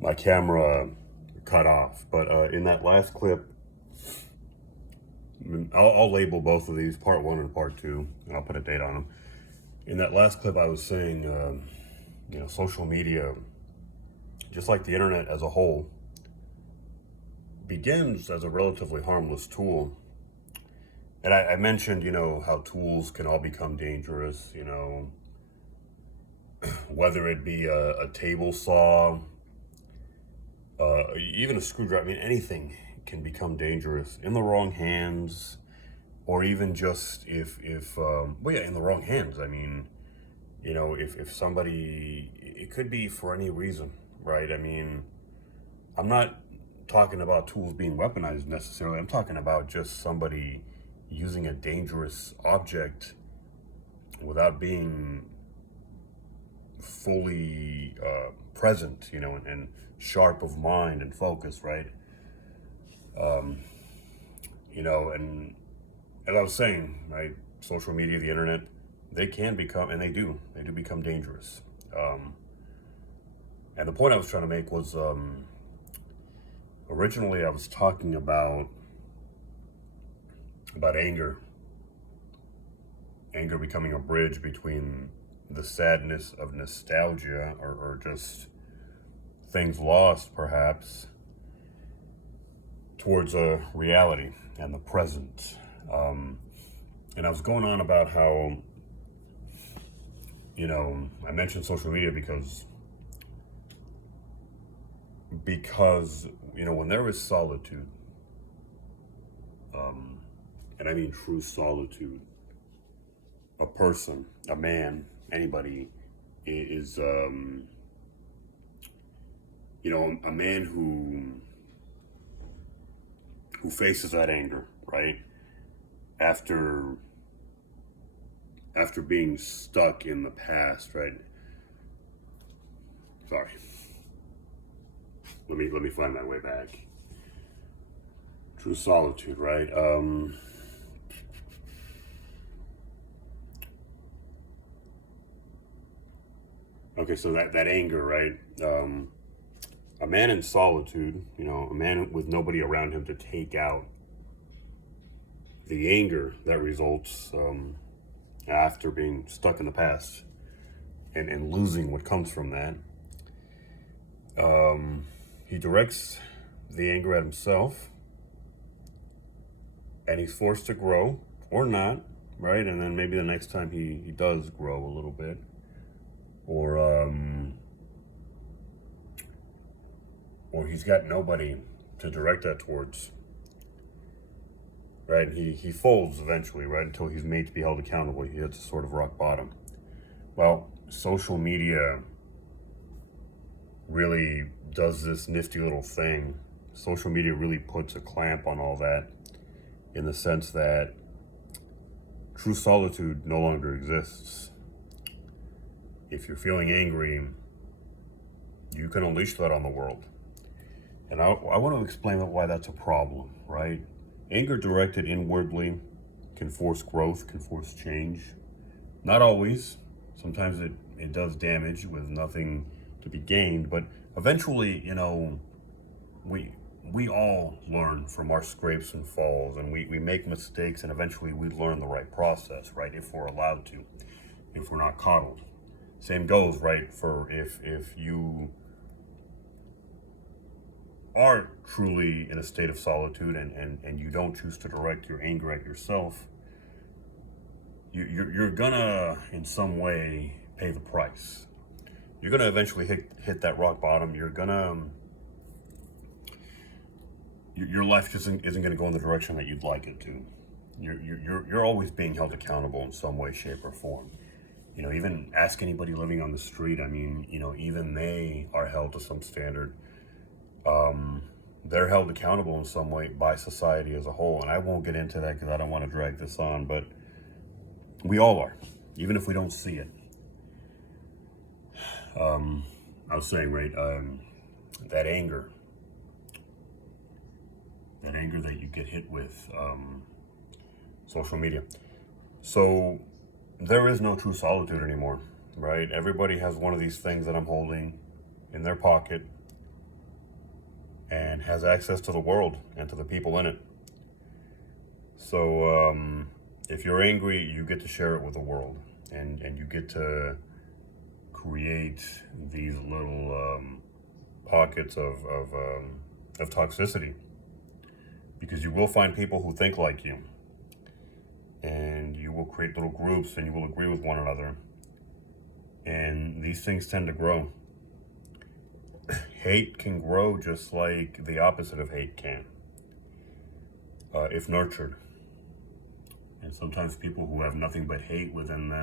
my camera cut off. But in that last clip, I'll label both of these part one and part two, and I'll put a date on them. In that last clip, I was saying, social media, just like the internet as a whole, begins as a relatively harmless tool. And I mentioned, how tools can all become dangerous, whether it be a table saw, even a screwdriver. I mean, anything can become dangerous in the wrong hands, or even just in the wrong hands. I mean, if somebody, it could be for any reason, right? I mean, I'm not talking about tools being weaponized necessarily. I'm talking about just somebody using a dangerous object without being fully present, and sharp of mind and focus, right? And as I was saying, right, social media, the internet, they can become, and they do become dangerous. And the point I was trying to make was, originally I was talking about anger becoming a bridge between the sadness of nostalgia, or just things lost perhaps, towards a reality and the present. And I was going on about how, I mentioned social media because when there is solitude, and I mean true solitude, a person, a man, anybody is, a man who faces that anger, right? After being stuck in the past, right? Sorry. Let me find my way back. True solitude, right? Okay, so that anger, right? A man in solitude, a man with nobody around him to take out the anger that results after being stuck in the past, and losing what comes from that. He directs the anger at himself, and he's forced to grow, or not, right? And then maybe the next time he does grow a little bit, or he's got nobody to direct that towards, right? He folds eventually, right? Until he's made to be held accountable. He hits a sort of rock bottom. Well, social media really does this nifty little thing. Social media really puts a clamp on all that, in the sense that true solitude no longer exists. If you're feeling angry, you can unleash that on the world. And I want to explain why that's a problem, right? Anger directed inwardly can force growth, can force change. Not always. Sometimes it does damage with nothing to be gained, but eventually, we all learn from our scrapes and falls, and we make mistakes, and eventually we learn the right process, right? If we're allowed to, if we're not coddled. Same goes, right, for if you are truly in a state of solitude, and you don't choose to direct your anger at yourself, you're gonna in some way pay the price. You're gonna eventually hit that rock bottom. You're gonna your life just isn't gonna go in the direction that you'd like it to. You're always being held accountable in some way, shape, or form. Even ask anybody living on the street. I mean, even they are held to some standard. They're held accountable in some way by society as a whole. And I won't get into that because I don't want to drag this on, but we all are, even if we don't see it. I was saying, right, that anger that you get hit with, social media. So there is no true solitude anymore, right? Everybody has one of these things that I'm holding in their pocket, and has access to the world and to the people in it. So if you're angry, you get to share it with the world, and you get to create these little pockets of toxicity, because you will find people who think like you, and you will create little groups, and you will agree with one another, and these things tend to grow. Hate can grow just like the opposite of hate can, if nurtured. And sometimes people who have nothing but hate within them